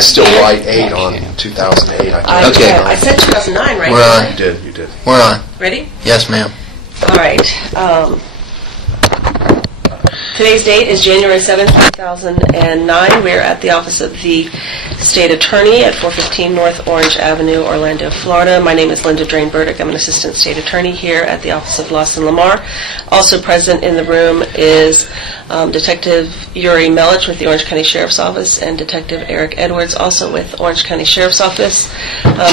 I still write 8 on 2008. Okay. I said 2009, right? We're on. You did. We're on. Ready? Yes, ma'am. All right. Today's date is January 7th, 2009. We're at the office of the State Attorney at 415 North Orange Avenue, Orlando, Florida. My name is Linda Drain-Burdick. I'm an Assistant State Attorney here at the office of Lawson Lamar. Also present in the room is Detective Yuri Melich with the Orange County Sheriff's Office and Detective Eric Edwards, also with Orange County Sheriff's Office.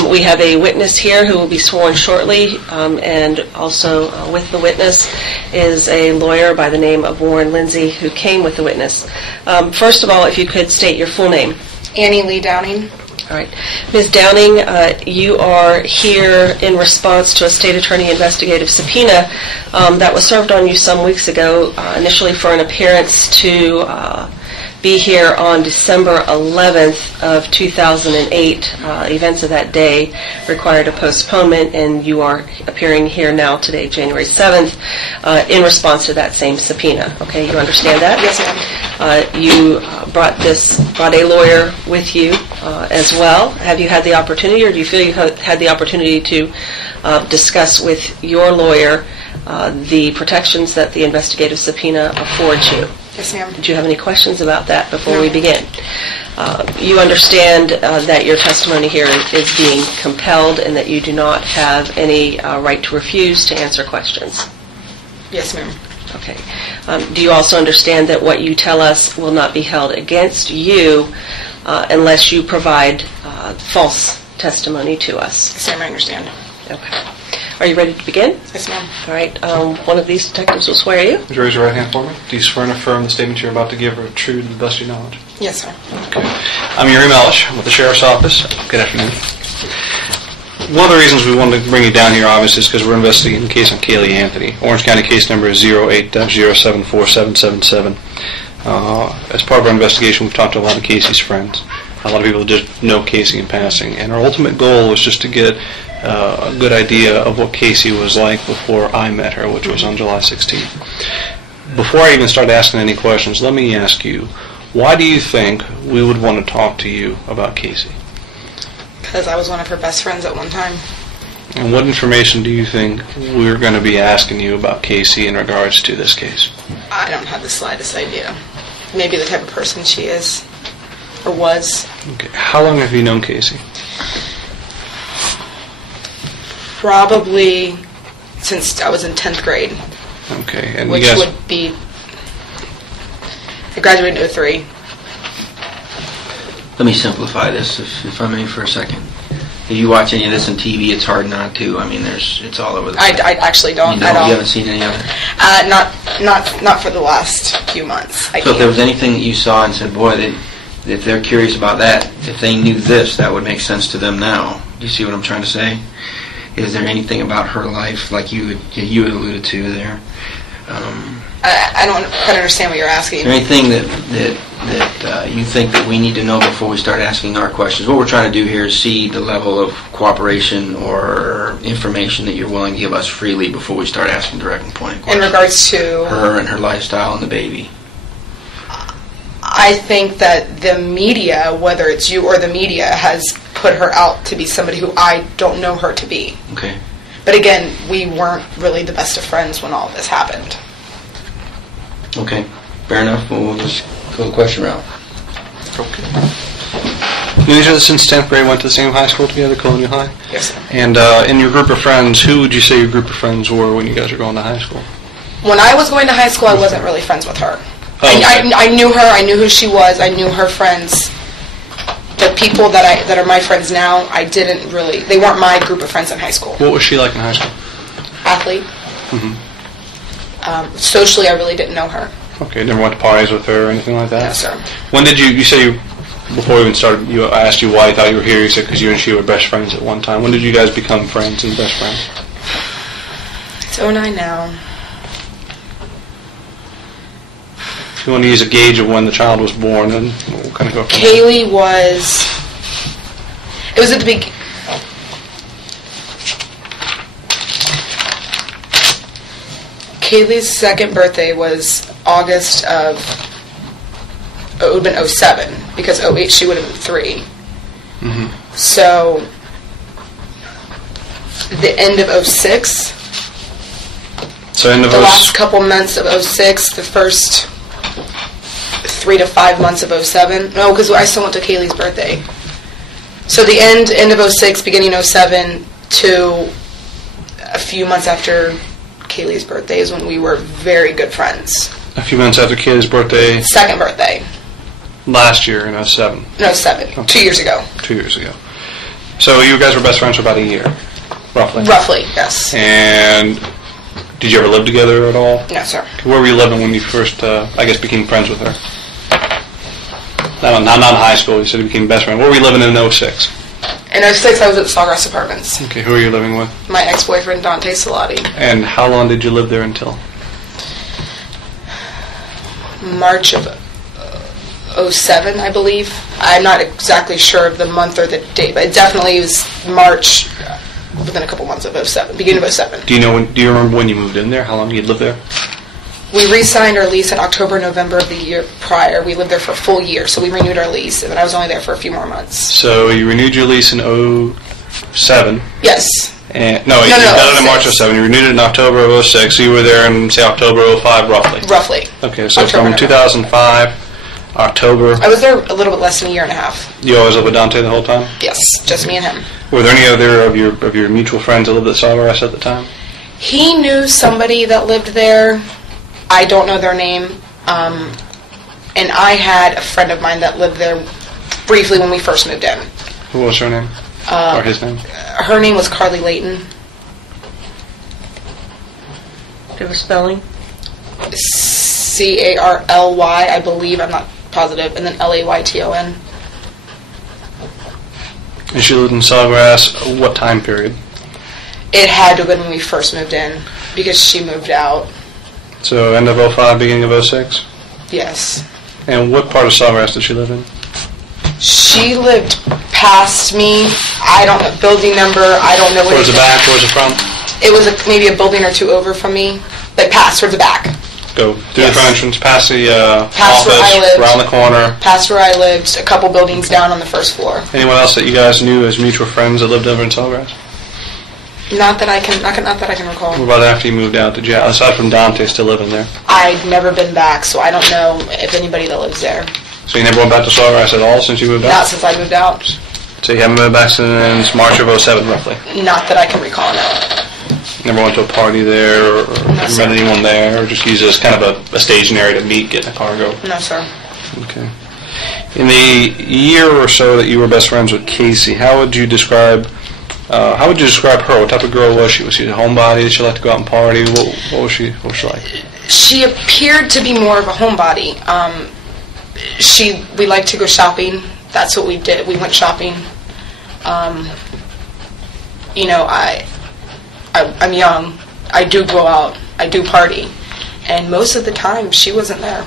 We have a witness here who will be sworn shortly, and also with the witness is a lawyer by the name of Warren Lindsay who came with the witness. First of all, if you could state your full name. Annie Lee Downing. All right. Ms. Downing, you are here in response to a state attorney investigative subpoena that was served on you some weeks ago, initially for an appearance to be here on December 11th of 2008. Events of that day required a postponement, and you are appearing here now today, January 7th, in response to that same subpoena. Okay, you understand that? Yes, ma'am. You brought a lawyer with you as well. Have you had the opportunity, or do you feel you had the opportunity to discuss with your lawyer the protections that the investigative subpoena affords you? Yes, ma'am. Do you have any questions about that before we begin? You understand that your testimony here is being compelled and that you do not have any right to refuse to answer questions? Yes, ma'am. Okay. Do you also understand that what you tell us will not be held against you unless you provide false testimony to us? Yes, ma'am, I understand. Okay. Are you ready to begin? Yes, ma'am. All right. One of these detectives will swear you. Would you raise your right hand for me? Do you swear and affirm the statements you're about to give are true to the best of your knowledge? Yes, sir. Okay. I'm Yuri Melich with the Sheriff's Office. Good afternoon. One of the reasons we wanted to bring you down here, obviously, is because we're investigating the case on Kaylee Anthony. Orange County case number is 08-074777. As part of our investigation, we've talked to a lot of Casey's friends. A lot of people just know Casey in passing. And our ultimate goal was just to get a good idea of what Casey was like before I met her, which was on July 16th. Before I even start asking any questions, let me ask you, why do you think we would want to talk to you about Casey? Because I was one of her best friends at one time. And what information do you think we're going to be asking you about Casey in regards to this case? I don't have the slightest idea. Maybe the type of person she is, or was. Okay. How long have you known Casey? Probably since I was in 10th grade. Okay. And which would be, I graduated in 2003. Let me simplify this, if I may, for a second. If you watch any of this on TV, it's hard not to. I mean, it's all over the place. I actually don't at all. You haven't seen any of it? Not for the last few months. So if there was anything that you saw and said, boy, if they're curious about that, if they knew this, that would make sense to them now. Do you see what I'm trying to say? Is there anything about her life, like you had alluded to there? I don't quite understand what you're asking. Is there anything that you think that we need to know before we start asking our questions? What we're trying to do here is see the level of cooperation or information that you're willing to give us freely before we start asking direct and pointed questions. In regards to her and her lifestyle and the baby. I think that the media, whether it's you or the media, has put her out to be somebody who I don't know her to be. Okay. But again, we weren't really the best of friends when all this happened. Okay, fair enough. Well, we'll just go the question route. Okay. You each other since 10th grade, went to the same high school together, Colonial High? Yes, sir. And in your group of friends, who would you say your group of friends were when you guys were going to high school? When I was going to high school, I wasn't really friends with her. Oh, okay. I knew her. I knew who she was. I knew her friends. The people that are my friends now, I didn't really. They weren't my group of friends in high school. What was she like in high school? Athlete. Mm-hmm. Socially, I really didn't know her. Okay, never went to parties with her or anything like that? No, sir. When did you say, before we even started, I asked you why you thought you were here, you said because you and she were best friends at one time. When did you guys become friends and best friends? It's 2009 now. If you want to use a gauge of when the child was born, then we'll kind of go from Kaylee was... It was at the beginning... Kaylee's second birthday was August of... It would have been 07, because 08 she would have been 3. So the end of 06, So end of the last couple months of 06, the first 3 to 5 months of 07. No, because I still went to Kaylee's birthday. So the end of 06, beginning 07 to a few months after Kaylee's birthday is when we were very good friends. a few months after Kaylee's birthday Second birthday. last year in 07, No, 7. 2 years ago. 2 years ago. So you guys were best friends for about a year, roughly. Roughly, yes. And did you ever live together at all? No, sir. Where were you living when you first, I guess, became friends with her? Not in high school. You said you became best friend. Where were you living in 06? In 06, I was at the Sawgrass Apartments. Okay, who are you living with? My ex-boyfriend, Dante Salati. And how long did you live there until? March of 07, I believe. I'm not exactly sure of the month or the date, but it definitely was March, within a couple months of 07, beginning of 07. Do you remember when you moved in there? How long you'd lived there? We re-signed our lease in October, November of the year prior. We lived there for a full year, so we renewed our lease, and then I was only there for a few more months. So you renewed your lease in 07. Yes. And, you got it in March 07. You renewed it in October of 06. So you were there in, say, October 05, roughly. Roughly. Okay, so October, from November. 2005, October, I was there a little bit less than a year and a half. you always lived with Dante the whole time? Yes, just me and him. Were there any other of your mutual friends that lived at Sawgrass at the time? He knew somebody that lived there. I don't know their name. And I had a friend of mine that lived there briefly when we first moved in. Who was her name? Or his name? Her name was Carly Layton. Do you have a spelling? C-A-R-L-Y, I believe. I'm not positive. And then L-A-Y-T-O-N. And she lived in Sawgrass. What time period? It had to have been when we first moved in because she moved out. So end of 05, beginning of 06? Yes. And what part of Sawgrass did she live in? She lived past me. I don't know. Building number, I don't know what Towards the back, towards the front? It was maybe a building or two over from me. Like past, towards the back. Go through the front entrance, past the Past where I office, lived. around the corner. Past where I lived, a couple buildings down on the first floor. Anyone else that you guys knew as mutual friends that lived over in Sawgrass? Not that I can recall. What about after you moved out? Did you, aside from Dante, still living there? I'd never been back, so I don't know if anybody that lives there. So you never went back to Sawgrass at all since you moved Not out? since I moved out. So you haven't moved back since March of 07, roughly? Not that I can recall, no. Never went to a party there, or No, sir. met anyone there, or just used it as kind of a staging area to meet, get in a car, go? No, sir. Okay. In the year or so that you were best friends with Casey, how would you describe her? What type of girl was she? Was she a homebody? Did she like to go out and party? What was she like? She appeared to be more of a homebody. We liked to go shopping. That's what we did. We went shopping. I'm young. I do go out. I do party. And most of the time, she wasn't there.